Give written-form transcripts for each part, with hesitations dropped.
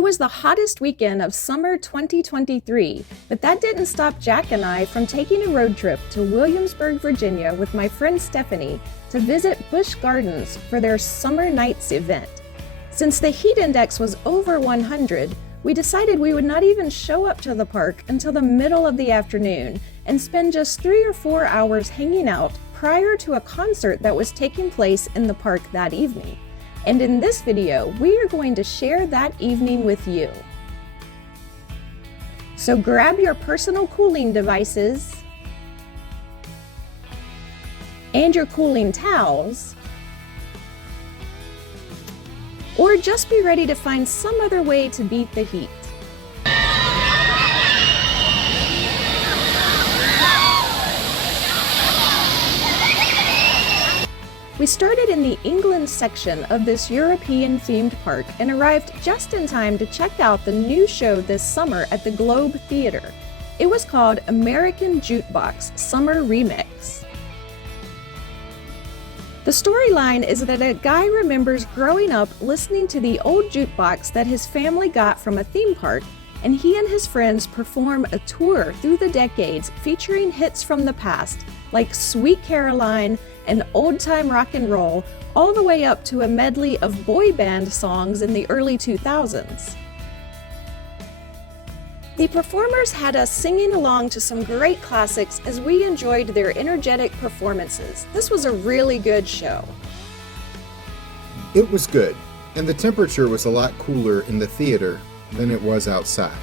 It was the hottest weekend of summer 2023, but that didn't stop Jack and I from taking a road trip to Williamsburg, Virginia with my friend Stephanie to visit Busch Gardens for their Summer Nights event. Since the heat index was over 100, we decided we would not even show up to the park until the middle of the afternoon and spend just 3 or 4 hours hanging out prior to a concert that was taking place in the park that evening. And in this video, we are going to share that evening with you. So grab your personal cooling devices and your cooling towels, or just be ready to find some other way to beat the heat. We started in the England section of this European-themed park and arrived just in time to check out the new show this summer at the Globe Theater. It was called American Jukebox Summer Remix. The storyline is that a guy remembers growing up listening to the old jukebox that his family got from a theme park, and he and his friends perform a tour through the decades featuring hits from the past like Sweet Caroline and old-time rock and roll, all the way up to a medley of boy band songs in the early 2000s. The performers had us singing along to some great classics as we enjoyed their energetic performances. This was a really good show. It was good, and the temperature was a lot cooler in the theater than it was outside.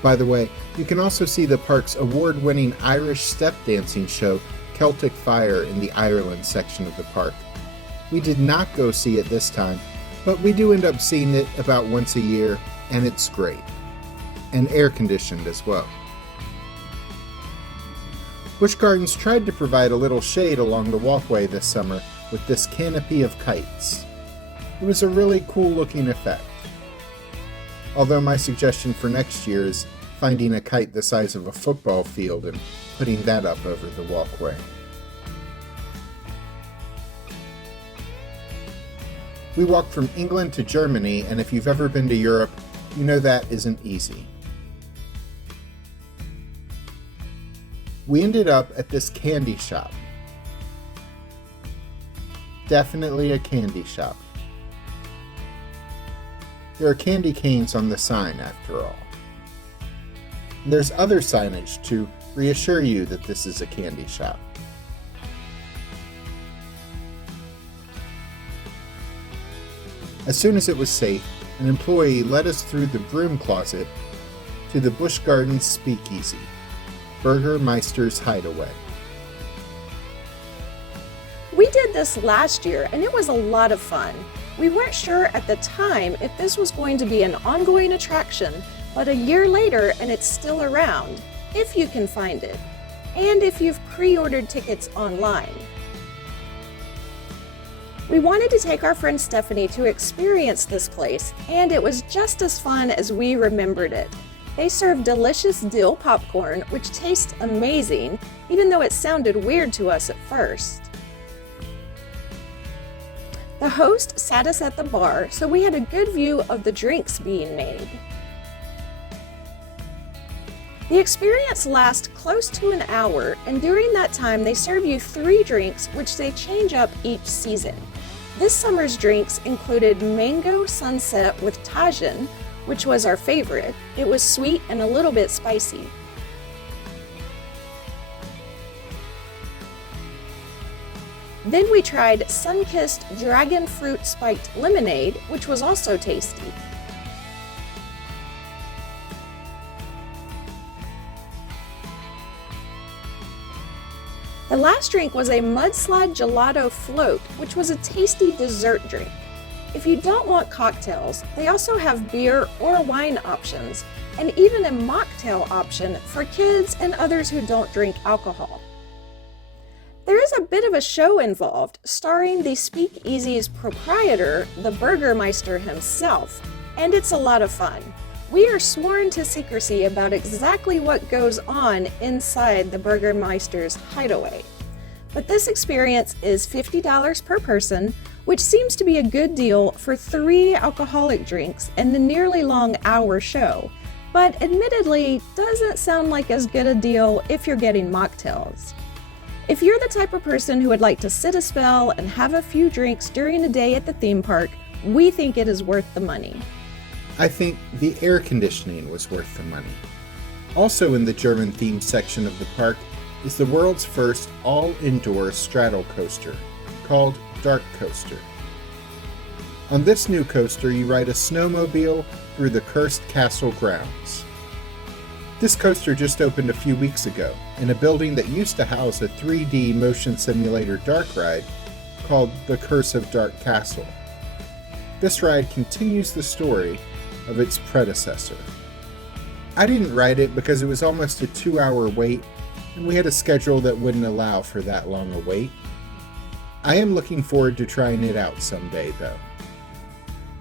By the way, you can also see the park's award-winning Irish step dancing show, Celtic Fire, in the Ireland section of the park. We did not go see it this time, but we do end up seeing it about once a year, and it's great. And air-conditioned as well. Busch Gardens tried to provide a little shade along the walkway this summer with this canopy of kites. It was a really cool-looking effect. Although my suggestion for next year is finding a kite the size of a football field and putting that up over the walkway. We walked from England to Germany, and if you've ever been to Europe, you know that isn't easy. We ended up at this candy shop. Definitely a candy shop. There are candy canes on the sign, after all. And there's other signage to reassure you that this is a candy shop. As soon as it was safe, an employee led us through the broom closet to the Busch Gardens Speakeasy, Burgermeister's hideaway. We did this last year and it was a lot of fun. We weren't sure at the time if this was going to be an ongoing attraction, but a year later and it's still around, if you can find it, and if you've pre-ordered tickets online. We wanted to take our friend Stephanie to experience this place, and it was just as fun as we remembered it. They serve delicious dill popcorn, which tastes amazing, even though it sounded weird to us at first. The host sat us at the bar, so we had a good view of the drinks being made. The experience lasts close to an hour, and during that time they serve you 3 drinks, which they change up each season. This summer's drinks included Mango Sunset with Tajin, which was our favorite. It was sweet and a little bit spicy. Then we tried Sun-Kissed Dragon Fruit Spiked Lemonade, which was also tasty. The last drink was a Mudslide Gelato Float, which was a tasty dessert drink. If you don't want cocktails, they also have beer or wine options, and even a mocktail option for kids and others who don't drink alcohol. There is a bit of a show involved, starring the Speakeasy's proprietor, the Burgermeister himself, and it's a lot of fun. We are sworn to secrecy about exactly what goes on inside the Burgermeister's hideaway. But this experience is $50 per person, which seems to be a good deal for 3 alcoholic drinks and the nearly long hour show, but admittedly doesn't sound like as good a deal if you're getting mocktails. If you're the type of person who would like to sit a spell and have a few drinks during a day at the theme park, we think it is worth the money. I think the air conditioning was worth the money. Also in the German-themed section of the park is the world's first all-indoor straddle coaster, called Dark Coaster. On this new coaster, you ride a snowmobile through the cursed castle grounds. This coaster just opened a few weeks ago in a building that used to house a 3D motion simulator dark ride called The Curse of Dark Castle. This ride continues the story of its predecessor. I didn't ride it because it was almost a 2-hour wait, and we had a schedule that wouldn't allow for that long a wait. I am looking forward to trying it out someday, though.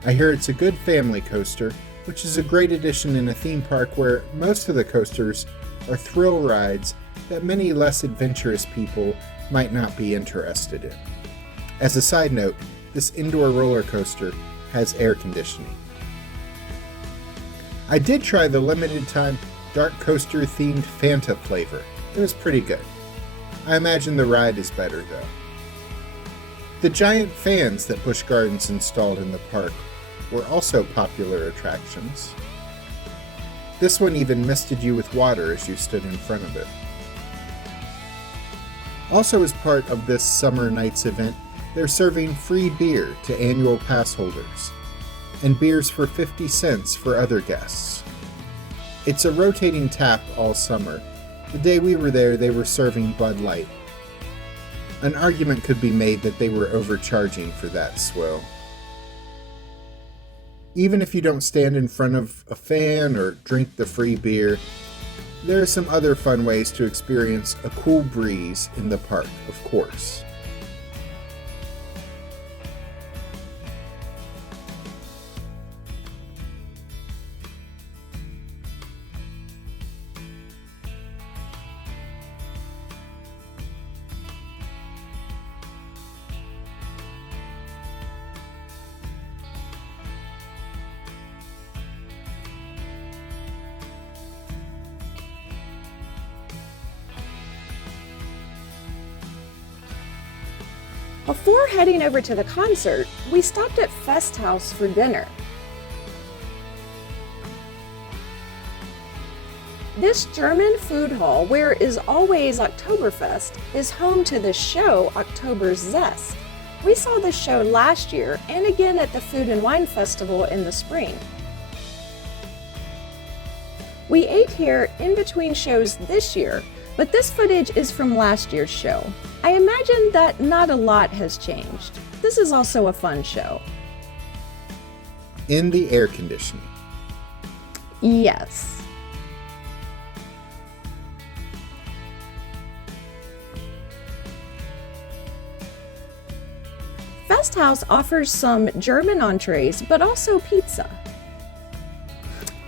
I hear it's a good family coaster, which is a great addition in a theme park where most of the coasters are thrill rides that many less adventurous people might not be interested in. As a side note, this indoor roller coaster has air conditioning. I did try the limited time Dark Coaster themed Fanta flavor. It was pretty good. I imagine the ride is better though. The giant fans that Busch Gardens installed in the park were also popular attractions. This one even misted you with water as you stood in front of it. Also as part of this Summer Nights event, they're serving free beer to annual pass holders, and beers for 50 cents for other guests. It's a rotating tap all summer. The day we were there, they were serving Bud Light. An argument could be made that they were overcharging for that swill. Even if you don't stand in front of a fan or drink the free beer, there are some other fun ways to experience a cool breeze in the park, of course. Before heading over to the concert, we stopped at Fest House for dinner. This German food hall, where is always Oktoberfest, is home to the show Oktober Zest. We saw this show last year and again at the Food and Wine Festival in the spring. We ate here in between shows this year, but this footage is from last year's show. I imagine that not a lot has changed. This is also a fun show. In the air conditioning. Yes. Fest House offers some German entrees, but also pizza.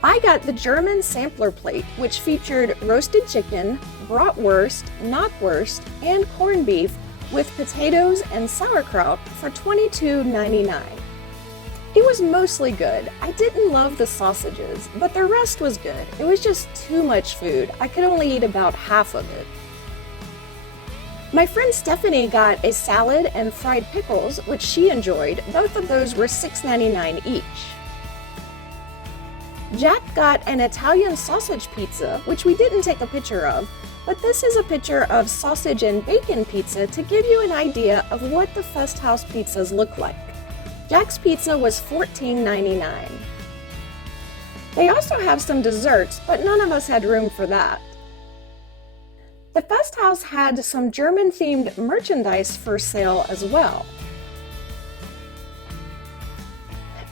I got the German sampler plate, which featured roasted chicken, bratwurst, knockwurst, and corned beef with potatoes and sauerkraut for $22.99. It was mostly good. I didn't love the sausages, but the rest was good. It was just too much food. I could only eat about half of it. My friend Stephanie got a salad and fried pickles, which she enjoyed. Both of those were $6.99 each. Jack got an Italian sausage pizza, which we didn't take a picture of, but this is a picture of sausage and bacon pizza to give you an idea of what the Fest House pizzas look like. Jack's pizza was $14.99. They also have some desserts, but none of us had room for that. The Fest House had some German-themed merchandise for sale as well.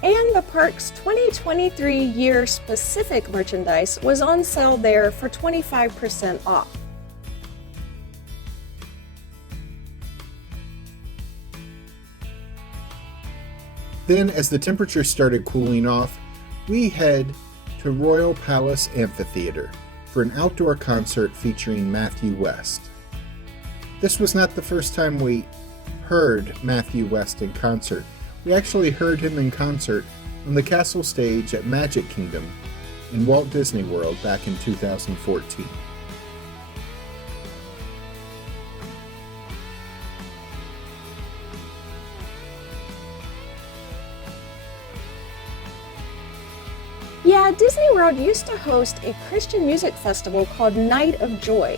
And the park's 2023 year-specific merchandise was on sale there for 25% off. Then, as the temperature started cooling off, we head to Royal Palace Amphitheater for an outdoor concert featuring Matthew West. This was not the first time we heard Matthew West in concert. We actually heard him in concert on the castle stage at Magic Kingdom in Walt Disney World back in 2014. Yeah, Disney World used to host a Christian music festival called Night of Joy.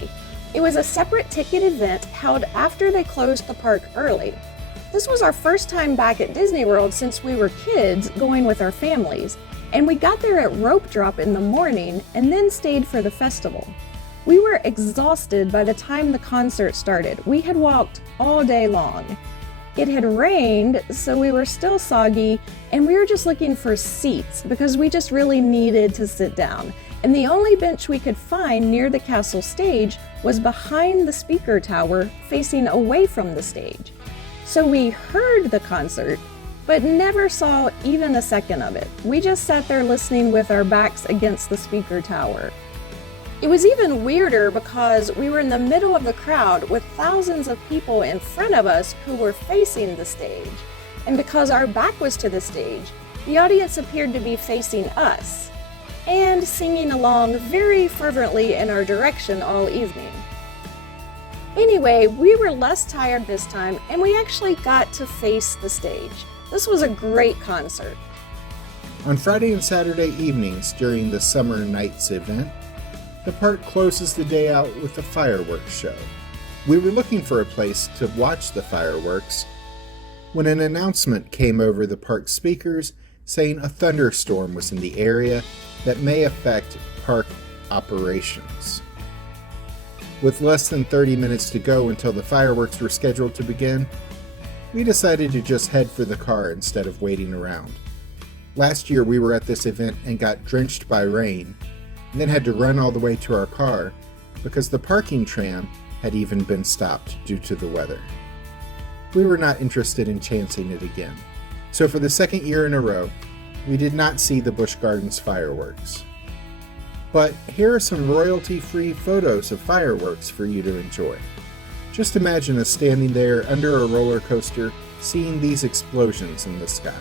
It was a separate ticket event held after they closed the park early. This was our first time back at Disney World since we were kids going with our families, and we got there at rope drop in the morning and then stayed for the festival. We were exhausted by the time the concert started. We had walked all day long. It had rained, so we were still soggy, and we were just looking for seats because we just really needed to sit down. And the only bench we could find near the castle stage was behind the speaker tower, facing away from the stage. So we heard the concert, but never saw even a second of it. We just sat there listening with our backs against the speaker tower. It was even weirder because we were in the middle of the crowd with thousands of people in front of us who were facing the stage. And because our back was to the stage, the audience appeared to be facing us and singing along very fervently in our direction all evening. Anyway, we were less tired this time and we actually got to face the stage. This was a great concert. On Friday and Saturday evenings during the Summer Nights event, the park closes the day out with a fireworks show. We were looking for a place to watch the fireworks when an announcement came over the park speakers saying a thunderstorm was in the area that may affect park operations. With less than 30 minutes to go until the fireworks were scheduled to begin, we decided to just head for the car instead of waiting around. Last year we were at this event and got drenched by rain, and then had to run all the way to our car because the parking tram had even been stopped due to the weather. We were not interested in chancing it again. So for the second year in a row, we did not see the Busch Gardens fireworks. But here are some royalty-free photos of fireworks for you to enjoy. Just imagine us standing there under a roller coaster, seeing these explosions in the sky.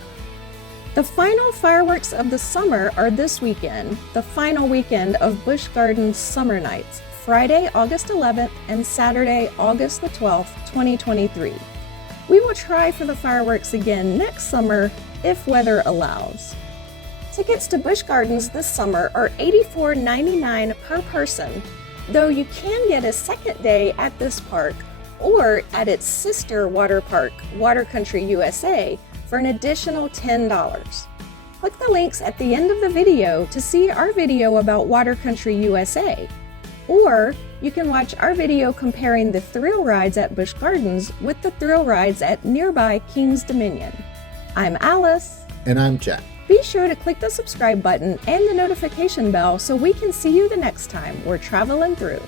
The final fireworks of the summer are this weekend, the final weekend of Busch Gardens Summer Nights, Friday, August 11th and Saturday, August the 12th, 2023. We will try for the fireworks again next summer if weather allows. Tickets to Busch Gardens this summer are $84.99 per person, though you can get a second day at this park or at its sister water park, Water Country USA, for an additional $10. Click the links at the end of the video to see our video about Water Country USA, or you can watch our video comparing the thrill rides at Busch Gardens with the thrill rides at nearby King's Dominion. I'm Alice. And I'm Jack. Be sure to click the subscribe button and the notification bell so we can see you the next time we're traveling through.